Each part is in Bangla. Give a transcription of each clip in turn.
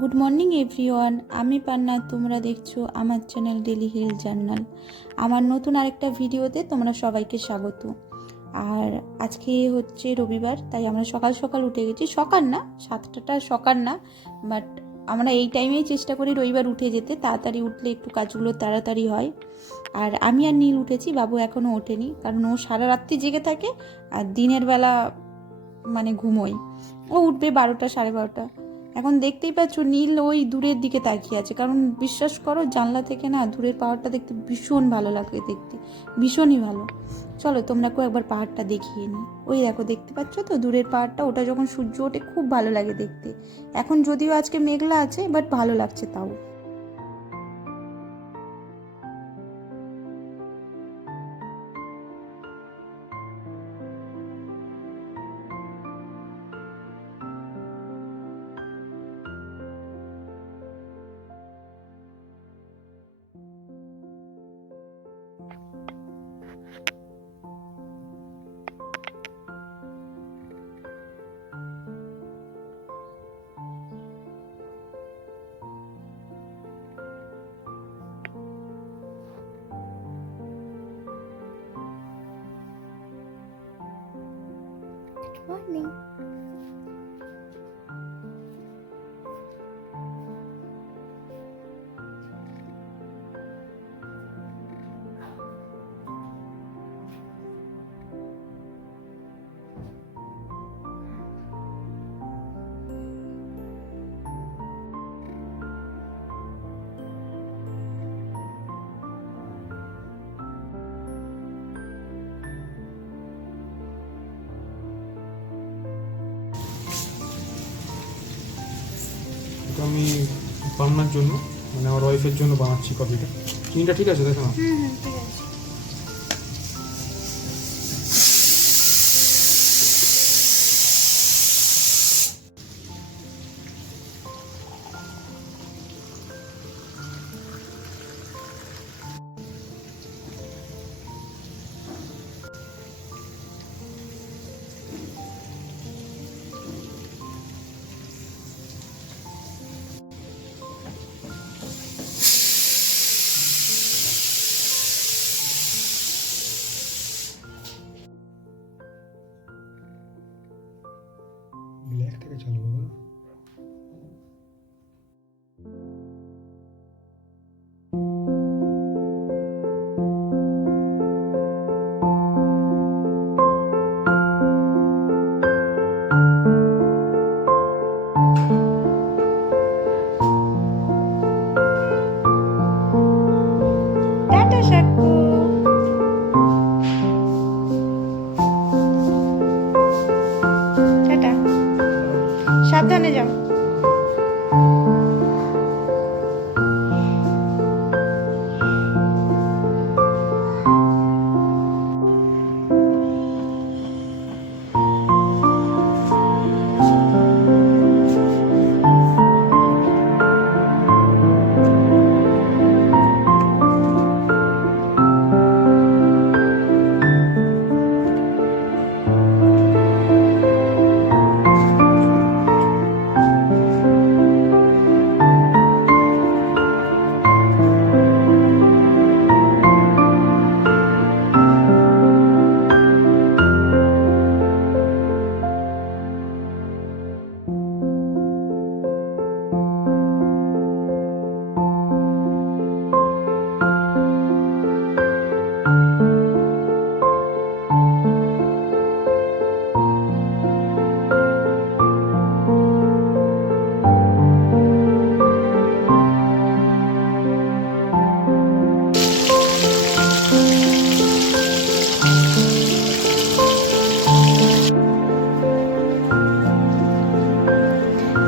গুড মর্নিং এভরিওয়ান, আমি পান্না। তোমরা দেখছো আমার চ্যানেল ডেলি হেলথ জার্নাল। আমার নতুন আরেকটা ভিডিওতে তোমরা সবাইকে স্বাগত। আর আজকে হচ্ছে রবিবার, তাই আমরা সকাল সকাল উঠে গেছি। সকাল না, 7টা সকাল না, বাট আমরা এই টাইমেই চেষ্টা করি রবিবার উঠে যেতে। তাড়াতাড়ি উঠলে একটু কাজগুলো তাড়াতাড়ি হয়। আর আমি আর নীল উঠেছি, বাবু এখনও ওঠেনি, কারণ ও সারা রাত্রি জেগে থাকে আর দিনের বেলা ঘুমোয়। ও উঠবে 12টা, 12:30। এখন দেখতেই পাচ্ছ নীল ওই দূরের দিকে তাকিয়ে আছে, কারণ বিশ্বাস করো জানলা থেকে না দূরের পাহাড়টা দেখতে ভীষণ ভালো লাগে, দেখতে ভীষণই ভালো। চলো তোমরাকেও একবার পাহাড়টা দেখিয়ে নিই। ওই দেখো, দেখতে পাচ্ছ তো দূরের পাহাড়টা? ওটা যখন সূর্য ওঠে খুব ভালো লাগে দেখতে। এখন যদিও আজকে মেঘলা আছে, বাট ভালো লাগছে তাও। মর্নিং। তো আমি পান্নার জন্য আমার ওয়াইফের জন্য বানাচ্ছি কফিটা। চিনিটা ঠিক আছে? দেখো না। ঠিক আছে। ব্ল্যাক থেকে চালু করবো। টাটা সাকু। টাটা, সাবধানে যাও।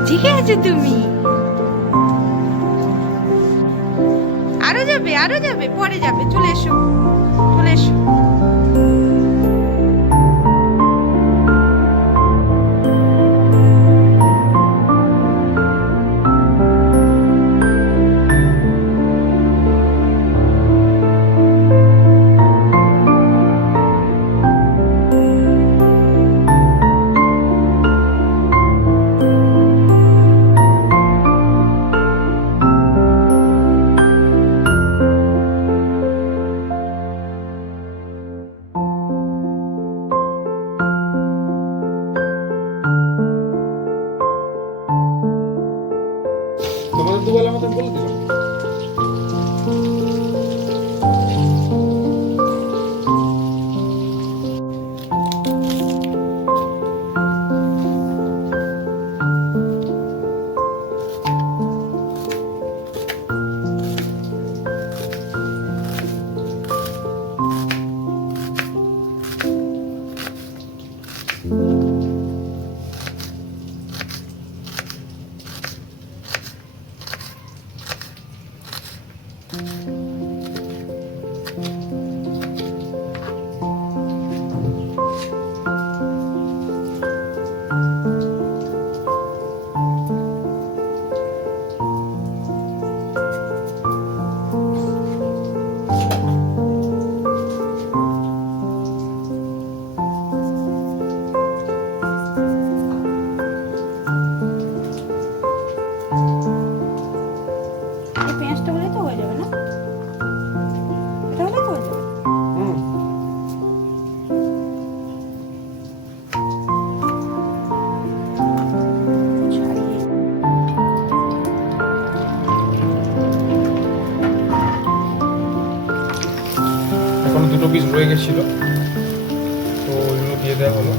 ঠিক আছে, তুমি আরো যাবে, আরো যাবে, পরে যাবে। চলে এসো, চলে এসো। দুবেলা মতন বলে দিলাম। এই পেঁয়াজটা হলে তো হয়ে যাবে না? এটা হলে তো হয়ে যাবে। হুম। ছাড়িয়ে এখন 2 পিস রয়ে গেছিল, তো ওইগুলো দিয়ে দেওয়া হলো।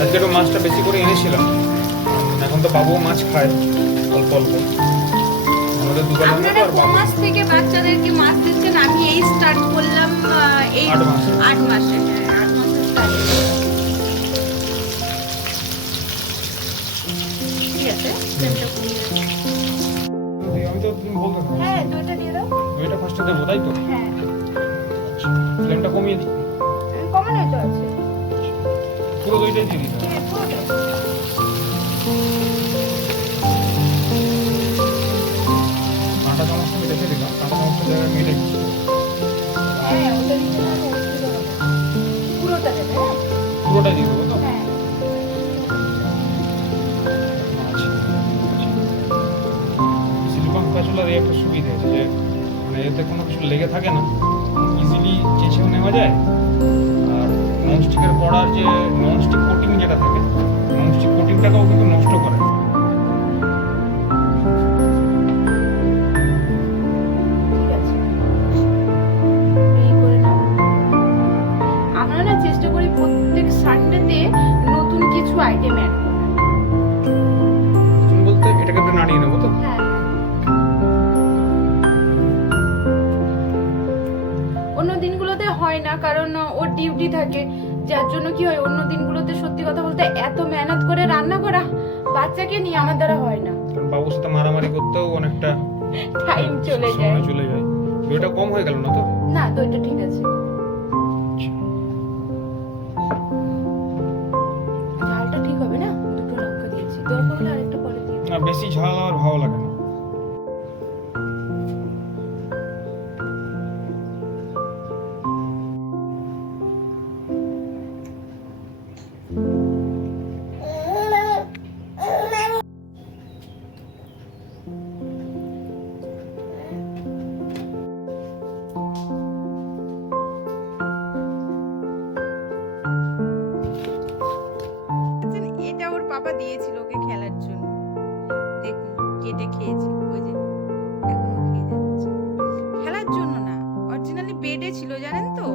আজকে একটু মাছটা বেশি করে এনেছিলাম, এখন তো বাবুও মাছ খায় অল্প অল্প। আমাদের দুবেলা মতো আপনারা আর কোন বাবু মাস থেকে বাচ্চাদেরকে মাছ দিচ্ছেন? আমি এই স্টার্ট করলাম এই 8 মাসে। 8 মাসে। হ্যাঁ 8 মাসে স্টার্ট। ঠিক আছে, ফ্লেমটা কমিয়ে দাও। আমি তো তুমি বলতে পারো। হ্যাঁ দইটা দিয়ে দাও। দইটা ফার্স্টে দেবো, তাই তো? হ্যাঁ ফ্লেমটা কমিয়ে দিই, কমানোই তো আছে। পুরো দইটাই দিয়ে দিতে হবে। হ্যাঁ পুরোটা। কাঁটা চামচটা আমি রেখে দিলাম, কাঁটা চামচটা জায়গায় আমি রেখে দিচ্ছি। হ্যাঁ ওটা দিতে হবে, পুরোটা দেবে। হ্যাঁ পুরোটা দিয়ে দেবো তো? হ্যাঁ সিলিকন স্প্যাচুলার এই একটা সুবিধা আছে যে মানে এতে কোনো কিছু লেগে থাকে না, ইজিলি চেঁচেও নেওয়া যায়। আর ননস্টিকের কড়ার যে ননস্টিক কোটিং যেটা থাকে, ননস্টিক কোটিংটাকেও কিন্তু নষ্ট করে না। ঠিক আছে, এই করে নাও। আমরা না চেষ্টা করি প্রত্যেক সানডেতে নতুন কিছু আইটেম অ্যাড করার। তুমি বলতে এটাকে একটু নাড়িয়ে নেবো তো? হ্যাঁ অন্য দিনগুলোতে হয় না, কারণ ওর ডিউটি থাকে, যার জন্য কি হয় অন্য দিনগুলোতে সত্যি কথা বলতে এত মেহনত করে রান্না করা বাচ্চাকে নিয়ে আমার দ্বারা হয় না, কারণ বাবুর সাথে মারামারি করতেও অনেকটা টাইম চলে যায়। সময় চলে যায়। দইটা কম হয়ে গেল না তো? না দইটা ঠিক আছে। ঝালটা ঠিক হবে না, দুটো লঙ্কা দিয়েছি, দরকার হলে আরেকটা পরে দিয়ে না, বেশি ঝাল আর ভালো লাগে না। এটা ওর পাপা দিয়েছিল ওকে খেলার জন্য, দেখুন কেটে খেয়েছে, ওই যে এখনো খেয়ে যাচ্ছে। খেলার জন্য না, অরিজিনালি বেডে ছিল জানেন তো,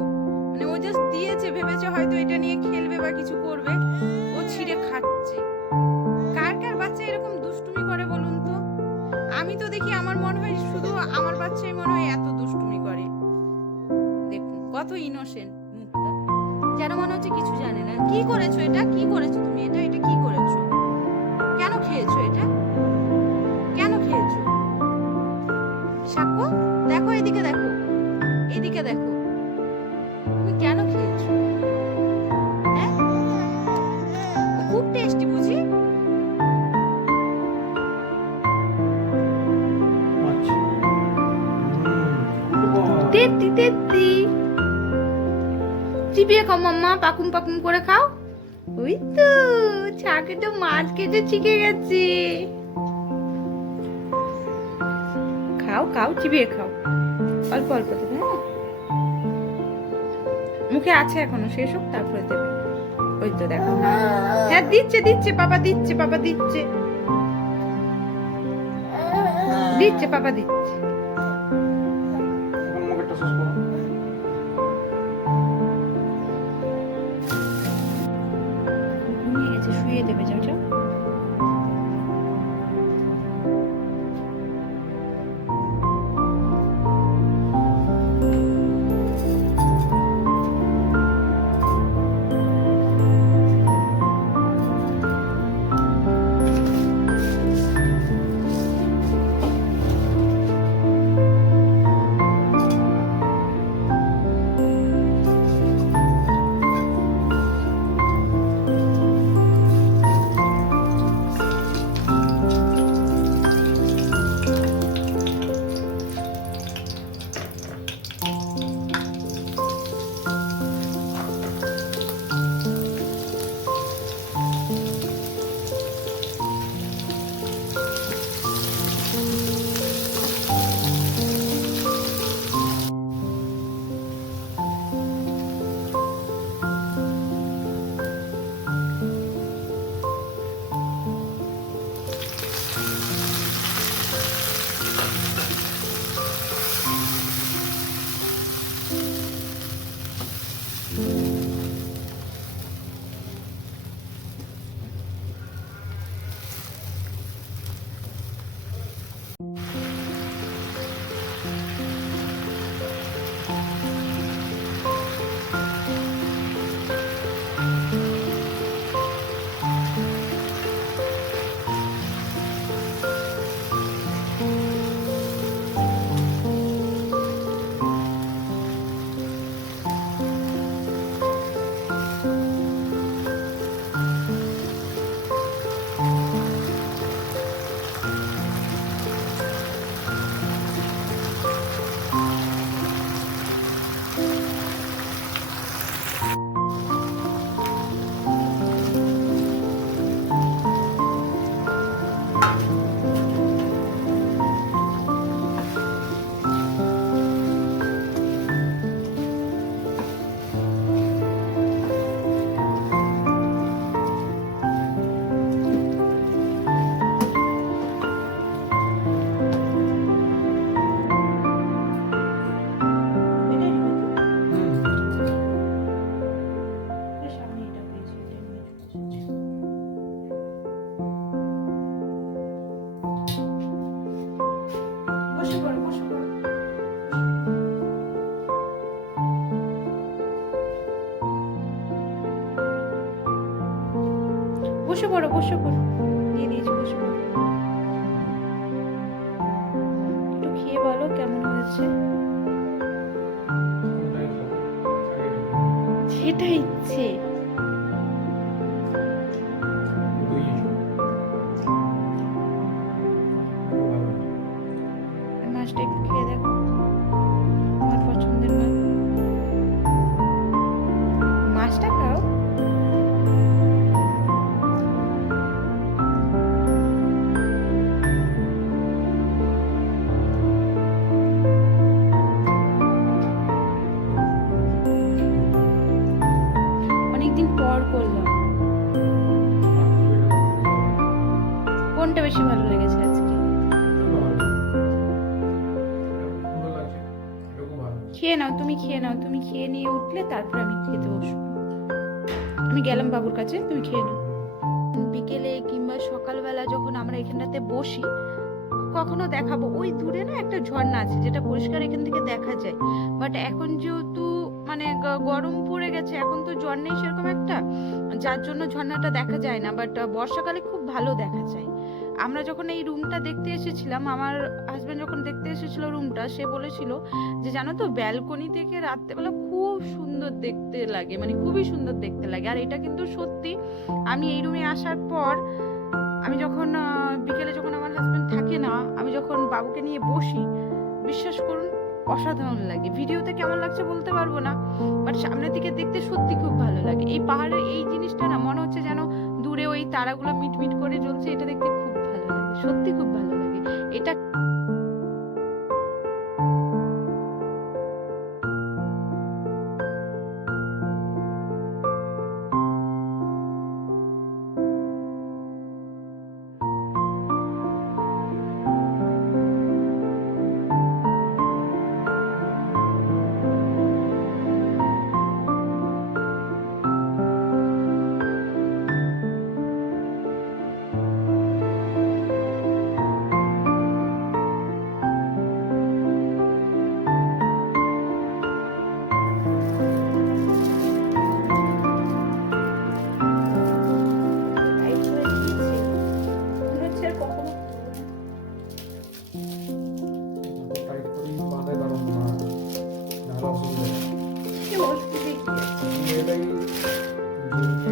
মানে ও জাস্ট দিয়েছে, ভেবেছে হয়তো এটা নিয়ে খেলবে বা কিছু করবে, ও ছিঁড়ে খাচ্ছে। কার কার বাচ্চা এরকম দুষ্টুমি করে বলুন তো? আমি তো দেখি আমার মনে হয় শুধু আমার বাচ্চাই মনে হয় এত দুষ্টুমি করে। দেখুন কত ইনোসেন্ট মুখটা, যেন মনে হচ্ছে কিছু জানে না। কি করেছো এটা? কি করেছো তুমি? এটা এটা কি করেছো? কেন খেয়েছো এটা? কেন খেয়েছো? সাক্ষ্য দেখো, এদিকে দেখো, এদিকে দেখো, তুমি কেন খেয়েছো? হ্যাঁ খুব টেস্টি বুঝি। আচ্ছা। তেত্তি তেত্তি চিবিয়ে খাও মাম্মা, পাকুম পাকুম করে খাও। ওই তো ছাকে তো মাছ কেটে শিখে গেছে। খাও খাও, চিবিয়ে খাও, অল্প অল্প দেবে। হ্যাঁ মুখে আছে এখনো, শেষ হোক তারপরে দেবে। ওই তো দেখো, হ্যাঁ দিচ্ছে দিচ্ছে, পাপা দিচ্ছে, পাপা দিচ্ছে। দিচ্ছে পাপা দিচ্ছে। এখন মুখেরটা শেষ করো। ঘুমিয়ে গেছে, শুয়ে দেবে, যাও যাও। বসে পড়ো, বসে পড়ো, দিয়ে দিয়েছি, বসে পড়ো। একটু খেয়ে বলো কেমন হয়েছে। যেটা ইচ্ছে। মাছটা একটু খেয়ে দেখো, তোমার পছন্দের মাছ। মাছটা খাও। অনেকদিন পর করলাম। কোনটা বেশি ভালো লেগেছে আজকে? খেয়ে নাও, তুমি খেয়ে নাও, তুমি খেয়ে নিয়ে উঠলে তারপর আমি খেতে বসবো। আমি গেলাম বাবুর কাছে, তুমি খেয়ে নাও। বিকেলে কিংবা সকালবেলা যখন আমরা এখানটাতে বসি, কখনো দেখাবো, ওই দূরে না একটা ঝর্ণা আছে যেটা পরিষ্কার এখান থেকে দেখা যায়। বাট এখন যেহেতু মানে গরম পড়ে গেছে, এখন তো জ্বর নেই সেরকম একটা, যার জন্য ঝর্ণাটা দেখা যায় না। বাট বর্ষাকালে খুব ভালো দেখা যায়। আমরা যখন এই রুমটা দেখতে এসেছিলাম, আমার হাজবেন্ড যখন দেখতে এসেছিল রুমটা, সে বলেছিল যে জানো তো ব্যালকনি থেকে রাত্রেবেলা খুব সুন্দর দেখতে লাগে, মানে খুবই সুন্দর দেখতে লাগে। আর এটা কিন্তু সত্যি। আমি এই রুমে আসার পর, আমি যখন বিকেলে যখন আমার হাজবেন্ড থাকে না, আমি যখন বাবুকে নিয়ে বসি, বিশ্বাস করুন অসাধারণ লাগে। ভিডিওতে কেমন লাগছে বলতে পারবো না, বাট সামনের দিকে দেখতে সত্যি খুব ভালো লাগে। এই পাহাড়ের এই জিনিসটা না, মনে হচ্ছে যেন দূরে ওই তারাগুলো মিটমিট করে জ্বলছে, এটা দেখতে খুব ভালো লাগে, সত্যি খুব ভালো লাগে এটা।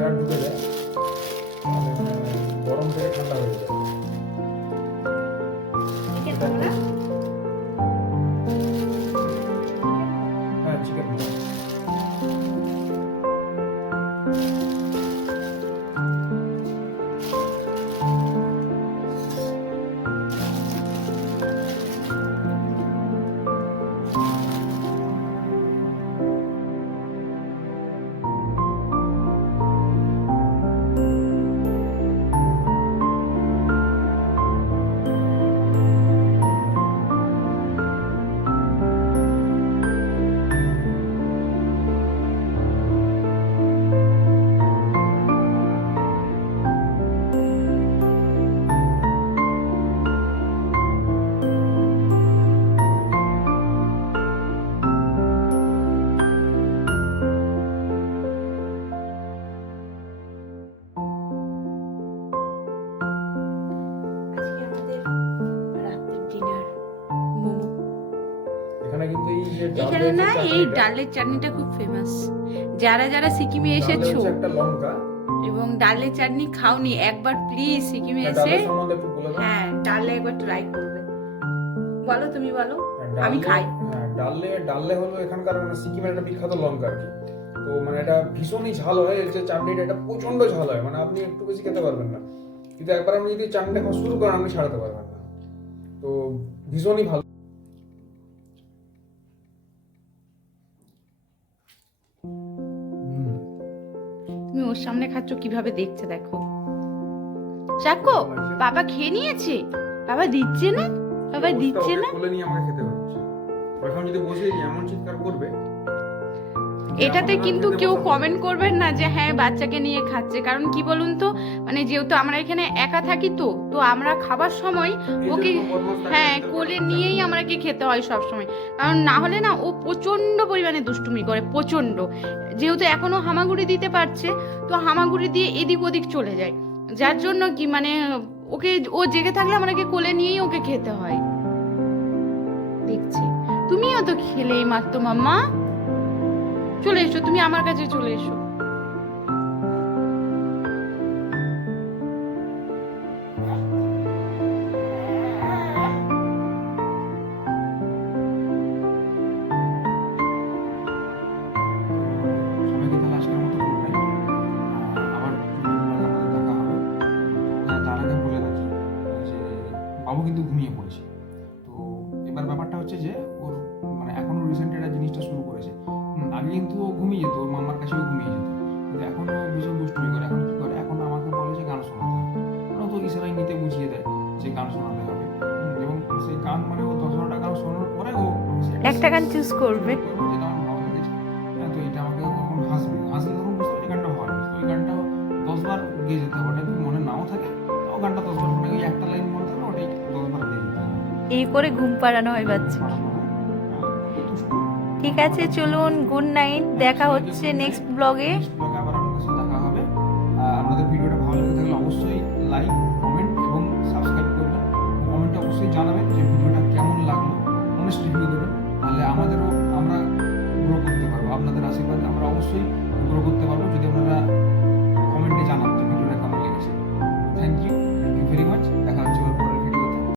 এয়ার ঢুকে যায় তাহলে গরম থেকে ঠান্ডা হয়ে যায়। হ্যাঁ চিকেন আজকে আমাদের রাতের ডিনার মোমো। এখানে কিন্তু এই যে এখানে না এই ডালের চাটনিটা খুব ফেমাস। যারা যারা সিকিমে এসেছো একটা লঙ্কা এবং ডালের চাটনি খাওনি, একবার প্লিজ সিকিমে এসে ডালের সম্বন্ধে একটু বলে দাও। হ্যাঁ ডালে একবার ট্রাই করবে। বলো, তুমি বলো। আমি ডালে- খাই। হ্যাঁ ডালে হলো এখানকার মানে সিকিমের একটা বিখ্যাত লঙ্কা আর কি। তো মানে এটা ভীষণই ঝাল হয়, এর যে চাটনিটা এটা প্রচন্ড ঝাল হয়, মানে আপনি একটু বেশি খেতে পারবেন না, কিন্তু একবার আপনি যদি চাটনিটা খাওয়া শুরু করেন আপনি ছাড়াতে পারবেন না। তো ভীষণই ভালো। তুমি ওর সামনে খাচ্ছ কিভাবে দেখছে দেখো। চাকো বাবা খেয়ে নিয়েছে, বাবা দিচ্ছে না, বাবা দিচ্ছে না। কোলে নিয়ে আমাকে খেতে হচ্ছে। এখন যদি বসে এমন চিৎকার করবে। এটাতে কিন্তু কেউ কমেন্ট করবেন না যে হ্যাঁ বাচ্চাকে নিয়ে খাচ্ছে, কারণ কি বলুন তো, মানে যেহেতু আমরা এখানে একা থাকি তো তো আমরা খাবার সময় ওকে হ্যাঁ কোলে নিয়েই আমাকে খেতে হয় সব সময়, কারণ না হলে না ও প্রচন্ড পরিমাণে দুষ্টুমি করে, প্রচন্ড। যেহেতু এখনো হামাগুড়ি দিতে পারছে তো হামাগুড়ি দিয়ে এদিক ওদিক চলে যায়, যার জন্য কি মানে ওকে ও জেগে থাকলে আমাকে কোলে নিয়েই ওকে খেতে হয়। দেখছি তুমিও তো খেলেই মারতো মাম্মা। চলে এসো, তুমি আমার কাছে চলে এসো। সবাইকে তাহলে আজকের মতো গুড নাইট। আবার দেখা হবে। তার আগে বলে রাখি যে বাবু কিন্তু ঘুমিয়ে পড়েছে। তো এবার ব্যাপারটা হচ্ছে যে ওর মানে এখনো রিসেন্ট একটা জিনিসটা শুরু করেছে। আগে কিন্তু ও ঘুমিয়ে যেত, ওর মামার কাছেও ঘুমিয়ে যেত, কিন্তু এখন ও ভীষণ দুষ্টুমি করে। এখন কি করে, এখন আমাকে বলে যে গান শোনাতে হবে। ও তো ইশারাই নিতে বুঝিয়ে দেয় যে গান শোনাতে হবে, এবং সেই গান মানে ও 10-12টা গান শোনানোর পরে ও একটা গান চুজ করবে। যেটা আমার ভালো লেগেছে। হ্যাঁ, তো এটা আমাকে তখন হাসবে, হাসলে তখন বুঝতে হবে এই গানটা ভালো লেগেছে। তো ওই গানটা 10বার গেয়ে যেতে হবে, ওটা যদি মনে নাও থাকে তাও গানটা 10বার, মানে ওই একটা লাইন মনে থাকলে ওটাই 10বার গেয়ে যেতে হবে। এই করে ঘুম পাড়ানো হয় বাচ্চা। ঠিক আছে চলুন, গুড নাইট, দেখা হচ্ছে নেক্সট ব্লগে। নেক্সট ব্লগে আবার আপনাদের সাথে দেখা হবে। আপনাদের ভিডিওটা ভালো লেগে থাকলে অবশ্যই লাইক